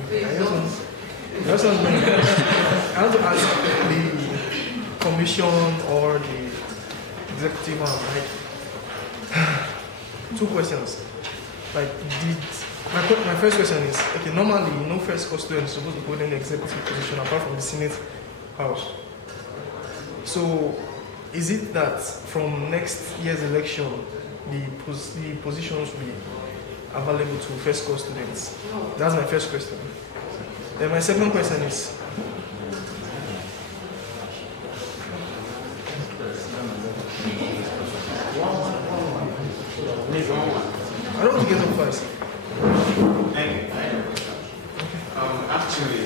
I want to ask the commission or the executive arm, like, two questions. Like, my first question is, okay, normally, no first custodian is supposed to hold any executive position apart from the Senate House. So, is it that from next year's election, the positions will be available to first custodians? That's my first question. Then my second question is, I don't want to get up first. Actually,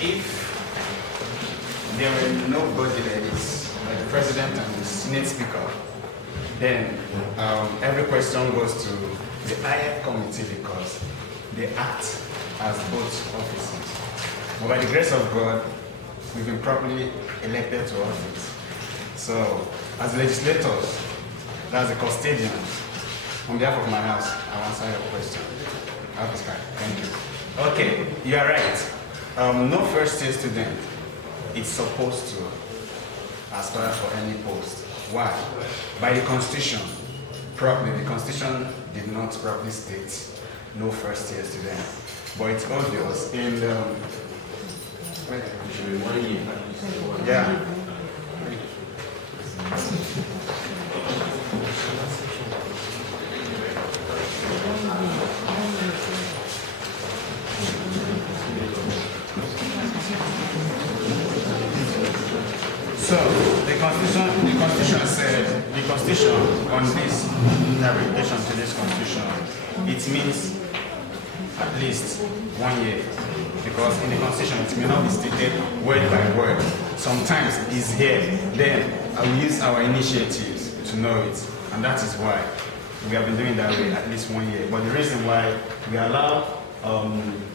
if there were nobody that is like the president and the Senate Speaker, then every question goes to the higher committee because they act as both offices. But by the grace of God, we've been properly elected to office. So, as legislators, that's the custodians, on behalf of my house, I'll answer your question. Thank you. Okay, you are right. No first year student is supposed to aspire for any post. Why? By the Constitution, the Constitution did not properly state no first year student. But it's obvious in the... Yeah. So the Constitution said, the Constitution on this interpretation to this Constitution, it means at least 1 year. Because in the Constitution it may not be stated word by word. Sometimes it's here, then I will use our initiatives to know it. And that is why we have been doing that way at least 1 year. But the reason why we allow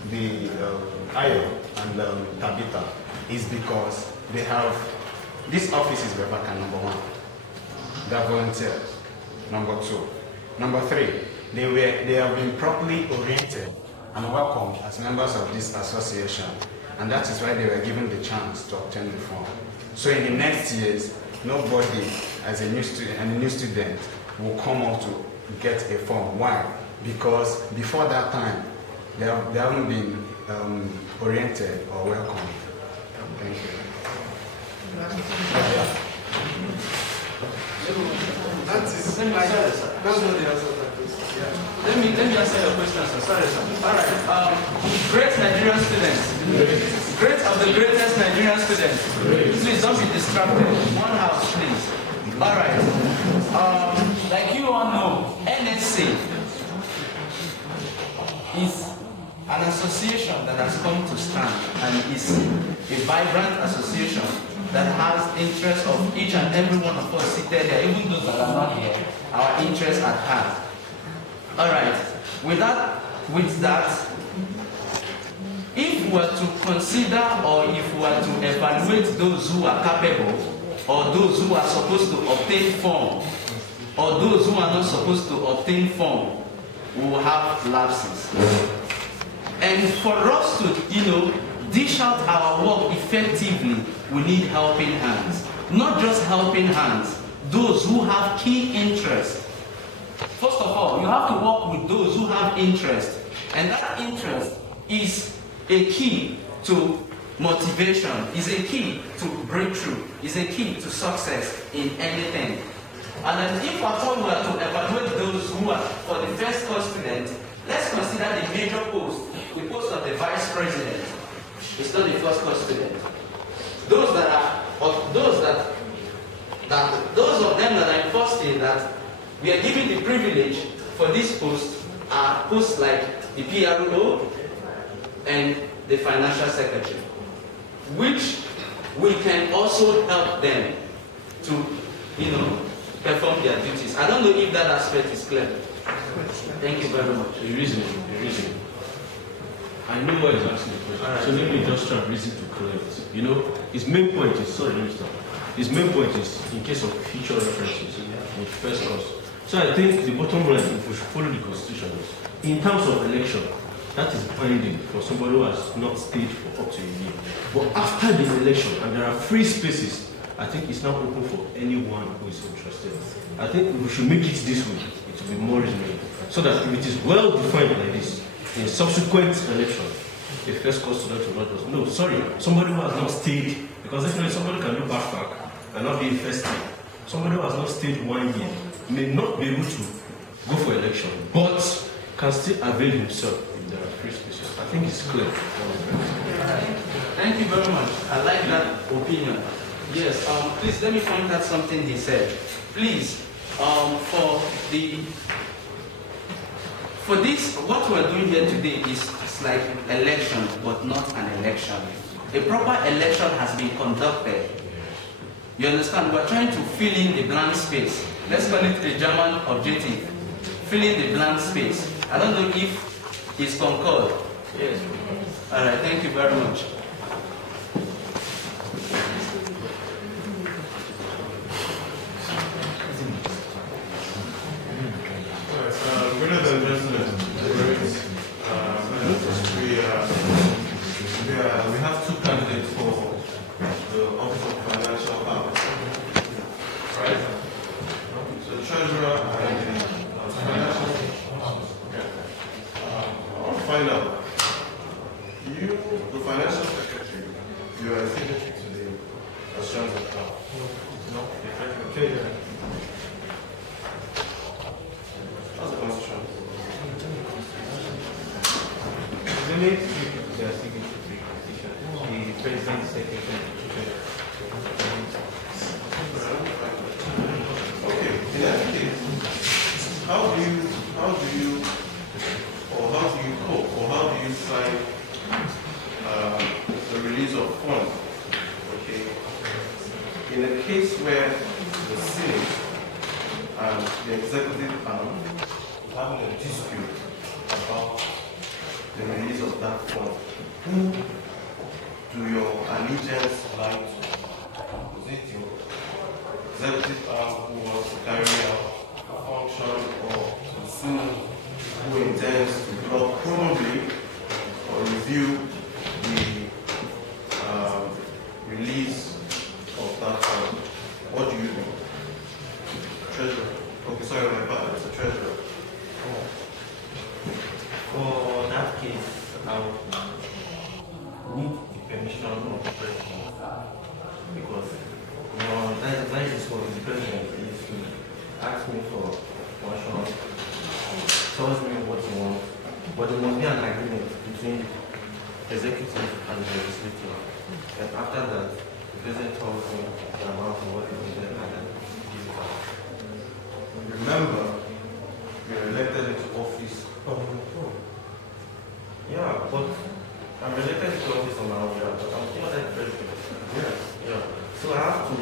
the Ayo and Tabitha is because they have, this office is vacant, number one. They are volunteers, number two. Number three, they have been properly oriented and welcomed as members of this association. And that is why they were given the chance to obtain the form. So in the next years, nobody as a new student will come out to get a form. Why? Because before that time, they haven't been oriented or welcomed. Thank you. That's not the answer to that question. Yeah. Let me answer your question, sir. Sorry, sir. All right. Great Nigerian students. Great of the greatest Nigerian students. Please don't be distracted. One house, please. All right. Like you all know, NSC is an association that has come to stand and is a vibrant association that has interests of each and every one of us seated here, even those that are not here, our interests at heart. All right. With that, if we were to consider or if we were to evaluate those who are capable or those who are supposed to obtain form or those who are not supposed to obtain form, we will have lapses. And for us to, dish out our work effectively, we need helping hands. Not just helping hands, those who have key interest. First of all, you have to work with those who have interest. And that interest is a key to motivation, is a key to breakthrough, is a key to success in anything. And then if at all we are to evaluate those who are for the first course student, let's consider the major post, the post of the vice president. It's not the first course student. Those of them that are in first year that we are given the privilege for this post are posts like the PRO and the financial secretary, which we can also help them to, perform their duties. I don't know if that aspect is clear. Thank you very much. The reason. I know what is asking the question. Right. So let me just try to reason to clear it. His main point is, his main point is in case of future references in first course. So I think the bottom line, if we should follow the Constitution, is in terms of election, that is binding for somebody who has not stayed for up to a year. But after the election, and there are free spaces, I think it's now open for anyone who is interested. I think we should make it this way. It will be more reasonable. So that if it is well defined like this, in subsequent election, the first cost student will not just, no, sorry, somebody who has not stayed, because definitely somebody can do backpack and not be a first time. Somebody who has not stayed 1 year may not be able to go for election, but can still avail himself if there are free spaces. I think it's clear. Thank you very much. I like that opinion. Yes, please let me point out something he said. Please, for this, what we're doing here today is like election, but not an election. A proper election has been conducted. You understand? We're trying to fill in the blank space. Let's call it a German objective. Fill in the blank space. I don't know if it's concurred. Yes. All right, thank you very much. We have two candidates for the office of financial officer, right? So the treasurer and the financial officer. I want to find out, you, the financial secretary, you are a secretary to the assurance account. No? Okay. That's the constitution. The president, secretary. Okay, in that case, how do you cope, or how do you sign the release of funds? Okay, in a case where the Senate and the executive panel are having a dispute about the release of that fund, who do your allegiance lie to? Is it your executive arm who wants to carry out a function, or the Senate who intends to block probably or review the release of that fund? What do you do? Treasurer. Okay, sorry, my partner, it's a treasurer. For that case, I would need the permission of the president, because that is what the president is to ask me for motion, tells me what he wants, but there must be an agreement between executive and the legislature. And after that, the president tells me the amount of what is needed and then gives it out. Remember, you're elected into office. Yeah, but I'm related to office on my own, but I'm still not the president. Yes. Yeah. So I have to,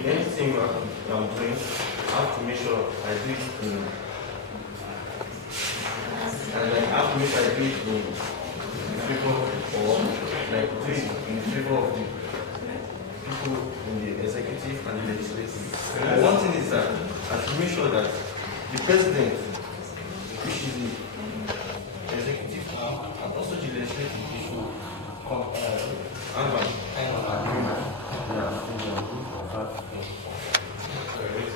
in anything I'm doing, I have to make sure I do it in, and I have to make sure I do it in favor, or like do it in favor of the people in the executive and the legislative. And one thing is that I should make sure that the president, which is the executive arm, and also the legislative, should come and kind of agreement.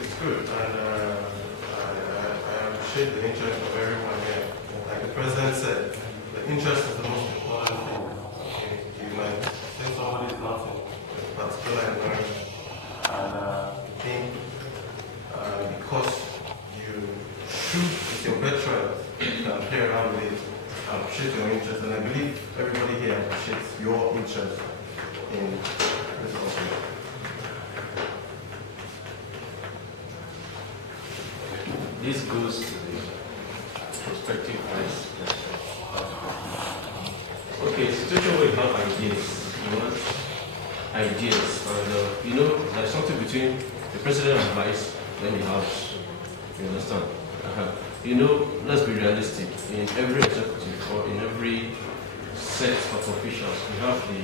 It's good, and I appreciate the interest of everyone here. Like the president said, the interest is the most important thing. Okay? You might think somebody is not in a particular environment, and I think because you shoot with your veteran, you can play around with it, appreciate your interest, and I believe everybody here appreciates your interest in this office. This goes to the prospective vice president. Okay, situation where you have ideas. You want ideas. And, there's something between the president and vice, then the house. You understand? Let's be realistic. In every executive or in every set of officials, we have the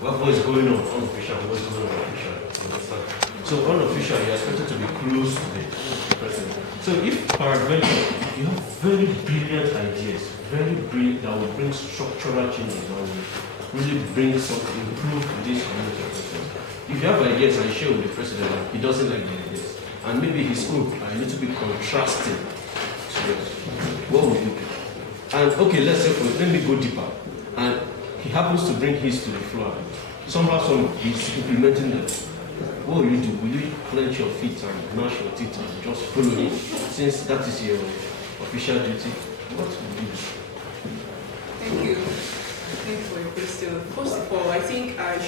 what is going on unofficial, what's going on official. Understand? So unofficial, you're expected to be close to the president. So if peradventure you have very brilliant ideas, very brilliant that will bring structural changes that will really bring something, improve this community. If you have ideas and share with the president, he doesn't like the ideas, and maybe his own are a little bit contrasting to yours, what would you do? And okay, let's say, let me go deeper. And he happens to bring his to the floor. Somehow, he's implementing them. What will you do? Will you clench your feet and gnash your teeth and just follow him? Since that is your official duty, what will you do? Thank you. Thank you for your question. First of all, I think I have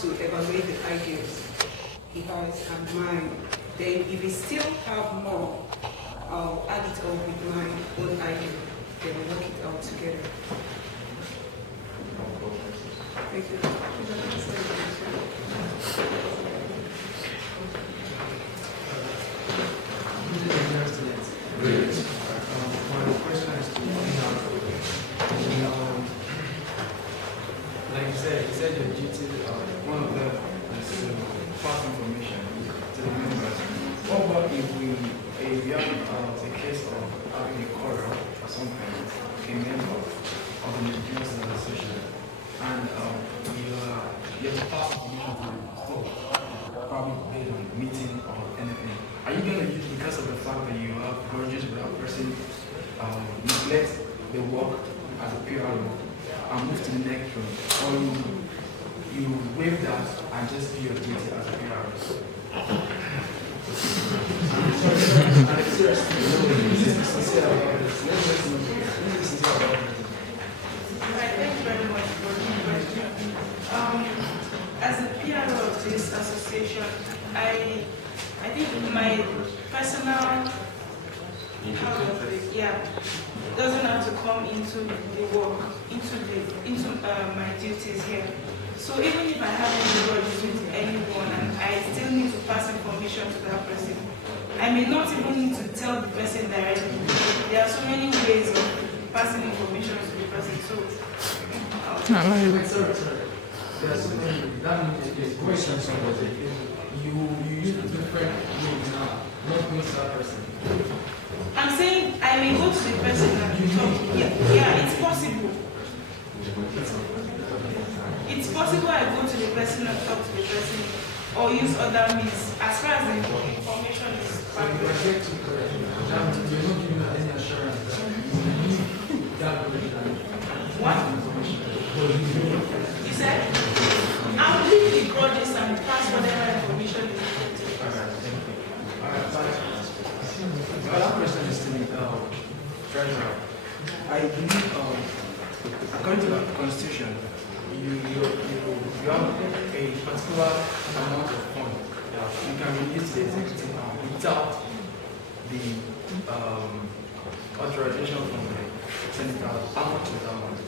to evaluate the ideas he has and mine. Then if we still have more, I'll add it up with my own idea. Then we'll work it out together. Thank you. My question is to like you said your duty, one of them is to pass information to the members. What about if we have a case of having a quarrel or something, a member of the Nigerian association, and you have to pass information to the court, probably based on the meeting or anything. Are you going to use, because of the fact that you have grudges with that person, neglect the work as a PRO and move to the next room, or you waive that and just do your duty as a PRO? And seriously, let's be sincere about this. Let's be sincere about this. Thank you very much for the question. As a PRO of this association, I think my personal doesn't have to come into the work, into my duties here. So even if I have any grudges with anyone and I still need to pass information to that person, I may not even need to tell the person directly. There are so many ways of passing information to the person. So sorry. There are so many. That means question somebody. You use a different ways now, not going to that person. I'm saying I may go to the person and talk. Yeah, it's possible. It's possible I go to the person and talk to the person or use other means as far as the information is concerned. You're not giving any assurance that you need that information. What? You said? I'll leave the grudges and pass whatever information is needed. My last question is to the treasurer. I believe, according to the constitution, you have a particular amount of funds you can release to the executive without the authorization from the senator. How much is that amount?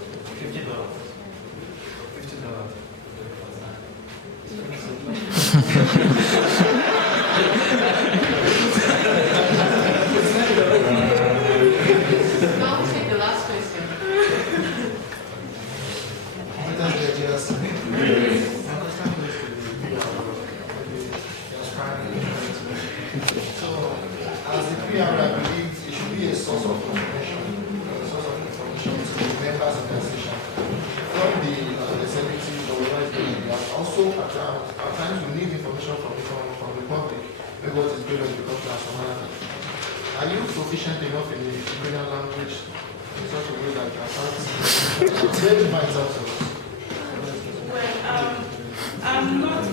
$50. Now take the last question. So, as the PR, I believe it should be a source of information, to the members of the association, from the executive or whatever it may be. And also, at times, we need information from the public, maybe what is going on in the country and some other things. Are you proficient enough in the Nigerian language in such a way that you are very vital to us? Well, I'm not